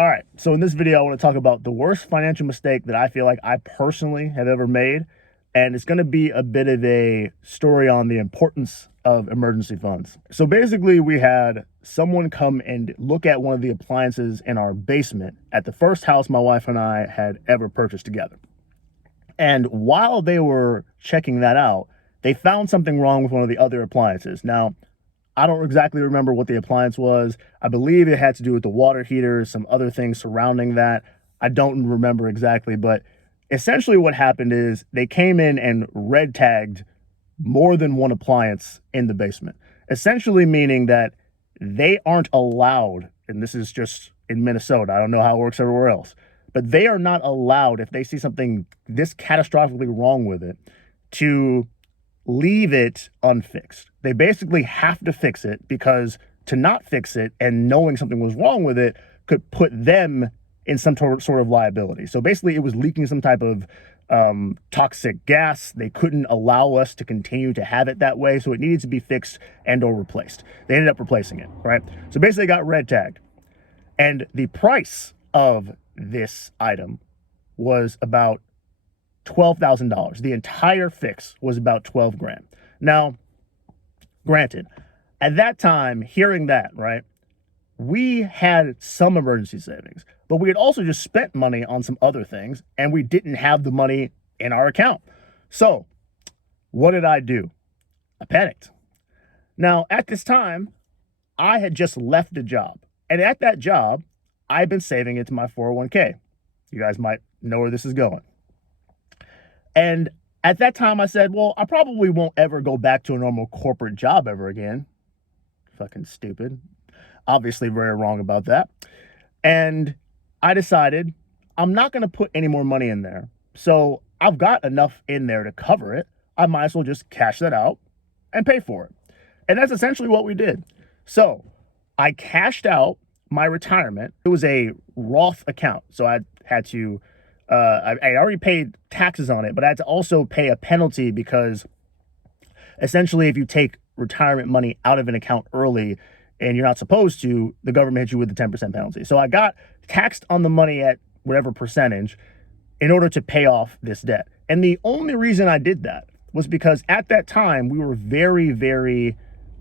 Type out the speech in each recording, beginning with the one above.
All right, so in this video, I want to talk about the worst financial mistake that I feel like I personally have ever made. And it's going to be a bit of a story on the importance of emergency funds. So basically, we had someone come and look at one of the appliances in our basement at the first house my wife and I had ever purchased together. And while they were checking that out, they found something wrong with one of the other appliances. Now, I don't exactly remember what the appliance was. I believe it had to do with the water heater, some other things surrounding that. I don't remember exactly, but essentially what happened is they came in and red tagged more than one appliance in the basement, essentially meaning that they aren't allowed, and this is just in Minnesota, I don't know how it works everywhere else, but they are not allowed, if they see something this catastrophically wrong with it, to leave it unfixed. They basically have to fix it, because to not fix it and knowing something was wrong with it could put them in some sort of liability. So basically it was leaking some type of toxic gas. They couldn't allow us to continue to have it that way, so it needed to be fixed and or replaced. They ended up replacing it, right? So basically it got red tagged. And the price of this item was about $12,000. The entire fix was about 12 grand. Now, granted, at that time, hearing that, right, we had some emergency savings, but we had also just spent money on some other things, and we didn't have the money in our account. So what did I do? I panicked. Now, at this time, I had just left a job, and at that job, I've been saving into my 401k. You guys might know where this is going. And at that time I said, well, I probably won't ever go back to a normal corporate job ever again. Fucking stupid. Obviously very wrong about that. And I decided I'm not going to put any more money in there. So I've got enough in there to cover it. I might as well just cash that out and pay for it. And that's essentially what we did. So I cashed out my retirement. It was a Roth account. So I had to I already paid taxes on it, but I had to also pay a penalty, because essentially if you take retirement money out of an account early and you're not supposed to, the government hits you with the 10% penalty. So I got taxed on the money at whatever percentage in order to pay off this debt. And the only reason I did that was because at that time we were very, very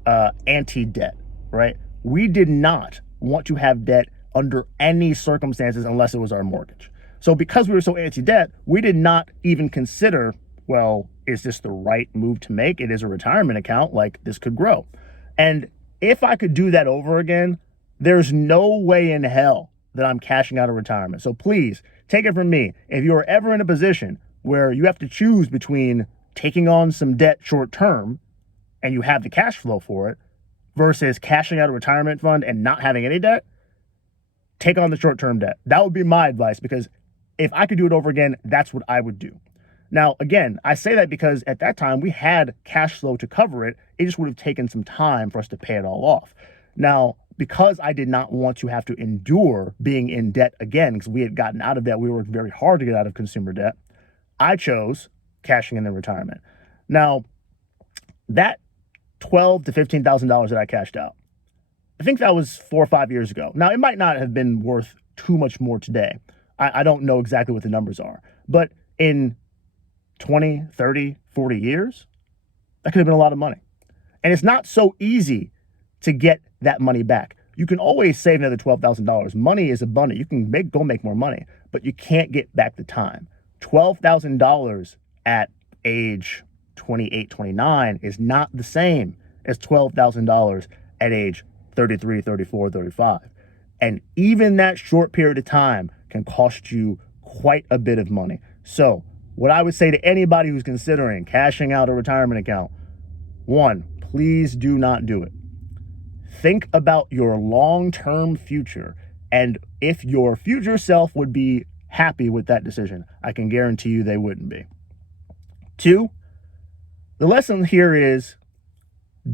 anti-debt, right? We did not want to have debt under any circumstances unless it was our mortgage. So because we were so anti-debt, we did not even consider, well, is this the right move to make? It is a retirement account, like this could grow. And if I could do that over again, there's no way in hell that I'm cashing out of retirement. So please take it from me. If you are ever in a position where you have to choose between taking on some debt short term and you have the cash flow for it versus cashing out a retirement fund and not having any debt, take on the short-term debt. That would be my advice, because if I could do it over again, that's what I would do. Now, again, I say that because at that time we had cash flow to cover it. It just would have taken some time for us to pay it all off. Now, because I did not want to have to endure being in debt again, because we had gotten out of debt, we worked very hard to get out of consumer debt, I chose cashing in the retirement. Now, that $12,000 to $15,000 that I cashed out, I think that was 4 or 5 years ago. Now, it might not have been worth too much more today. I don't know exactly what the numbers are, but in 20, 30, 40 years, that could have been a lot of money. And it's not so easy to get that money back. You can always save another $12,000. Money is abundant. You can go make more money, but you can't get back the time. $12,000 at age 28, 29 is not the same as $12,000 at age 33, 34, 35. And even that short period of time can cost you quite a bit of money. So what I would say to anybody who's considering cashing out a retirement account, one, please do not do it. Think about your long-term future, and if your future self would be happy with that decision, I can guarantee you they wouldn't be. Two, the lesson here is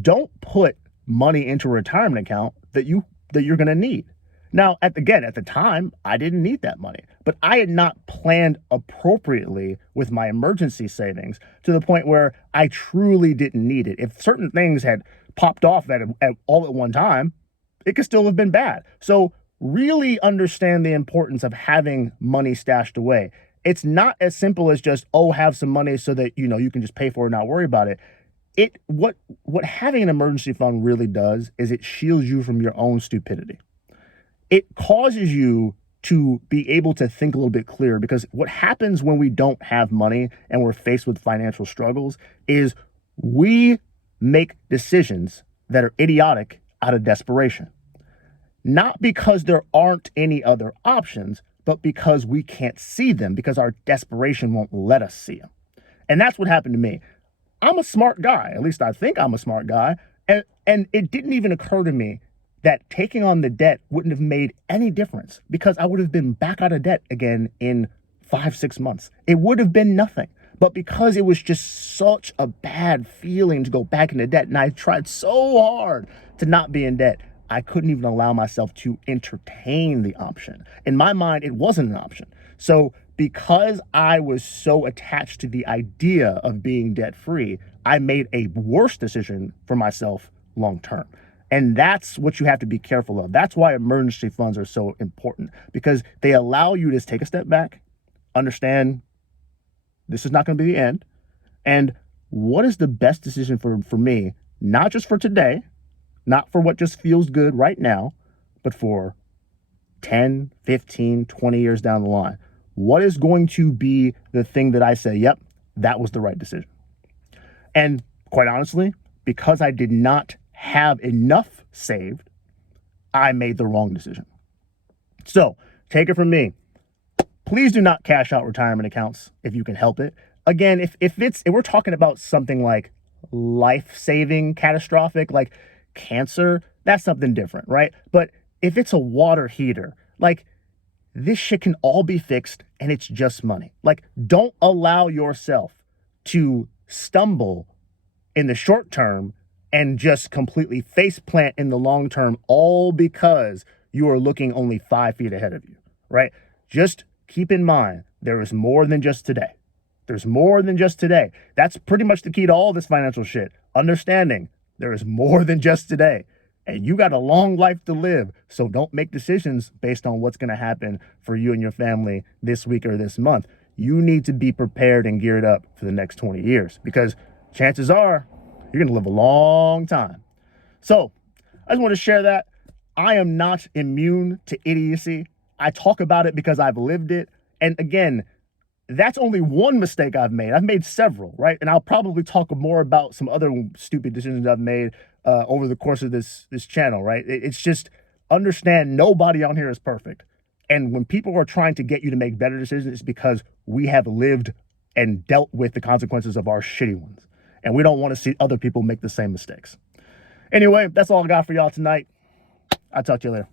don't put money into a retirement account that you're going to need. Now, at the time, I didn't need that money, but I had not planned appropriately with my emergency savings to the point where I truly didn't need it. If certain things had popped off all at one time, it could still have been bad. So really understand the importance of having money stashed away. It's not as simple as just, oh, have some money so that, you can just pay for it and not worry about it. What having an emergency fund really does is it shields you from your own stupidity. It causes you to be able to think a little bit clearer, because what happens when we don't have money and we're faced with financial struggles is we make decisions that are idiotic out of desperation. Not because there aren't any other options, but because we can't see them, because our desperation won't let us see them. And that's what happened to me. I'm a smart guy. At least I think I'm a smart guy. And it didn't even occur to me that taking on the debt wouldn't have made any difference, because I would have been back out of debt again in 5-6 months. It would have been nothing. But because it was just such a bad feeling to go back into debt, and I tried so hard to not be in debt, I couldn't even allow myself to entertain the option. In my mind, it wasn't an option. So because I was so attached to the idea of being debt free, I made a worse decision for myself long term. And that's what you have to be careful of. That's why emergency funds are so important, because they allow you to take a step back, understand this is not going to be the end, and what is the best decision for me, not just for today, not for what just feels good right now, but for 10, 15, 20 years down the line. What is going to be the thing that I say, yep, that was the right decision? And quite honestly, because I did not have enough saved, I made the wrong decision. So take it from me. Please do not cash out retirement accounts if you can help it. Again, if we're talking about something like life-saving, catastrophic, like cancer, that's something different, right? But if it's a water heater, like, this shit can all be fixed, and it's just money. Like, don't allow yourself to stumble in the short term and just completely face plant in the long term, all because you are looking only 5 feet ahead of you, right? Just keep in mind, there is more than just today. There's more than just today. That's pretty much the key to all this financial shit. Understanding there is more than just today. And you got a long life to live. So don't make decisions based on what's going to happen for you and your family this week or this month. You need to be prepared and geared up for the next 20 years, because chances are you're going to live a long time. So I just want to share that. I am not immune to idiocy. I talk about it because I've lived it. And again, that's only one mistake I've made. I've made several, right? And I'll probably talk more about some other stupid decisions I've made over the course of this channel, right? It's just, understand nobody on here is perfect. And when people are trying to get you to make better decisions, it's because we have lived and dealt with the consequences of our shitty ones. And we don't want to see other people make the same mistakes. Anyway, that's all I got for y'all tonight. I'll talk to you later.